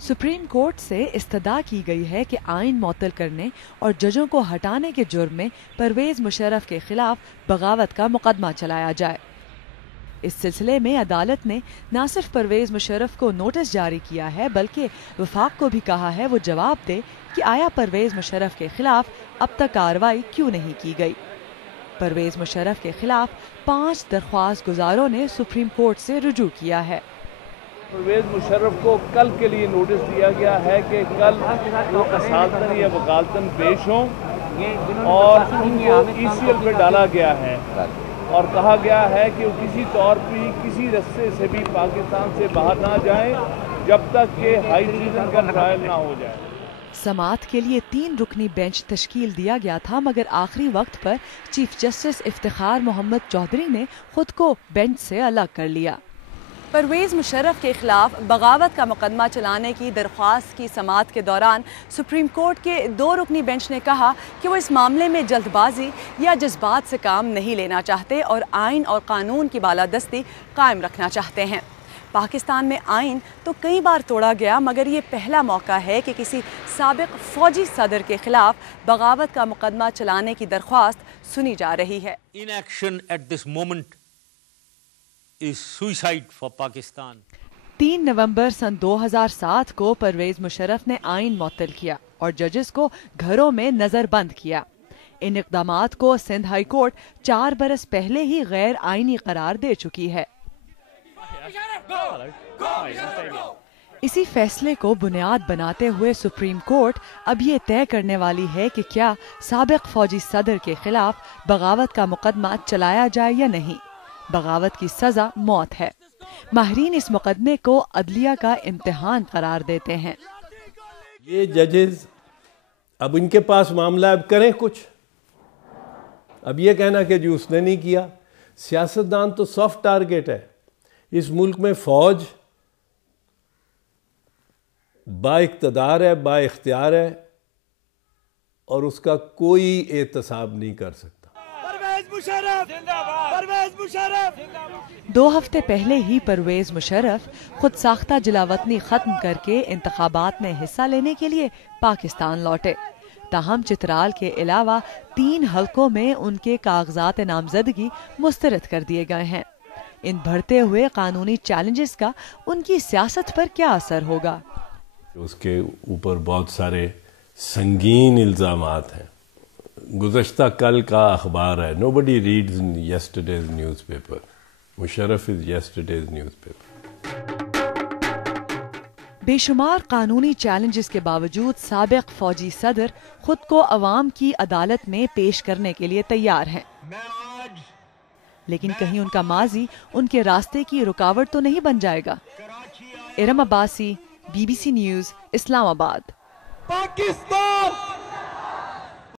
Supreme court से इस्तदा की गई है कि आइन मुअत्तल करने और जजों को हटाने के जुर्म में परवेज मुशर्रफ के खिलाफ बगावत का मुकदमा चलाया जाए। इस सिलसिले में अदालत ने न सिर्फ परवेज मुशर्रफ को नोटिस जारी किया है बल्कि वफाक को भी कहा है वो जवाब दे कि आया परवेज मुशर्रफ के खिलाफ अब तक कार्रवाई क्यों नहीं की गई। परवेज मुशर्रफ के खिलाफ 5 दरख्वास्त गुजारों ने सुप्रीम कोर्ट से रुजू किया है। परवेज मुशर्रफ को कल के लिए नोटिस दिया गया है कि कल वो असालतन या वकालतन पेश हों और उनको ECL पे डाला गया है और कहा गया है कि वो किसी तौर पर किसी रस्ते से भी पाकिस्तान से बाहर ना जाएं जब तक कि हाई ट्रीजन का ट्रायल ना हो जाए। समाअत के लिए 3 रुकनी बेंच तश्कील दिया गया था मगर आखिरी वक्त पर चीफ जस्टिस इफ्तिखार मोहम्मद चौधरी ने खुद को बेंच से अलग कर लिया। परवेज मुशर्रफ के खिलाफ बगावत का मुकदमा चलाने की दरख्वास्त की समाअत के दौरान सुप्रीम कोर्ट के 2 रुकनी बेंच ने कहा कि वो इस मामले में जल्दबाजी या जज्बात से काम नहीं लेना चाहते और आइन और कानून की बालादस्ती कायम रखना चाहते हैं। पाकिस्तान में आइन तो कई बार तोड़ा गया मगर ये पहला मौका है कि किसी साबिक फौजी सदर के खिलाफ बगावत का मुकदमा चलाने की दरख्वास्त सुनी जा रही है। Inaction at this moment is suicide for Pakistan. 3 नवंबर सन 2007 को परवेज मुशर्रफ ने आइन मुअत्तल किया और जजेस को घरों में नजरबंद किया। इन इक़दामात को सिंध हाई कोर्ट 4 बरस पहले ही गैर आइनी करार दे चुकी है। इसी फैसले को बुनियाद बनाते हुए सुप्रीम कोर्ट अब ये तय करने वाली है कि क्या साबिक फौजी सदर के खिलाफ बगावत का मुकदमा चलाया जाए या नहीं। बगावत की सजा मौत है। माहिरीन इस मुकदमे को अदलिया का इम्तिहान करार देते हैं। ये जजेस अब इनके पास मामला अब करें कुछ। अब ये कहना कि जी उसने नहीं किया। सियासतदान तो सॉफ्ट टारगेट है। इस मुल्क में फौज बाइख्तियार है, बाइख्तियार है और उसका कोई एहतसाब नहीं कर सकता। 2 हफ्ते पहले ही परवेज मुशर्रफ खुद साख्ता जिलावतनी खत्म करके इंतखाबात में हिस्सा लेने के लिए पाकिस्तान लौटे। ताहम चित्राल के अलावा 3 हलकों में उनके कागजात नामजदगी मुस्तरद कर दिए गए हैं। इन बढ़ते हुए कानूनी चैलेंजेस का उनकी सियासत पर क्या असर होगा? उसके ऊपर बहुत सारे संगीन इल्जामात हैं। गुज़श्ता कल का अखबार है, nobody reads yesterday's newspaper. Musharraf is yesterday's newspaper. बेशुमार कानूनी चैलेंजेस के बावजूद साबिक फौजी सदर खुद को अवाम की अदालत में पेश करने के लिए तैयार हैं। लेकिन कहीं उनका माजी उनके रास्ते की रुकावट तो नहीं बन जाएगा? Iram Abbasi, BBC news, Islamabad. पाकिस्तान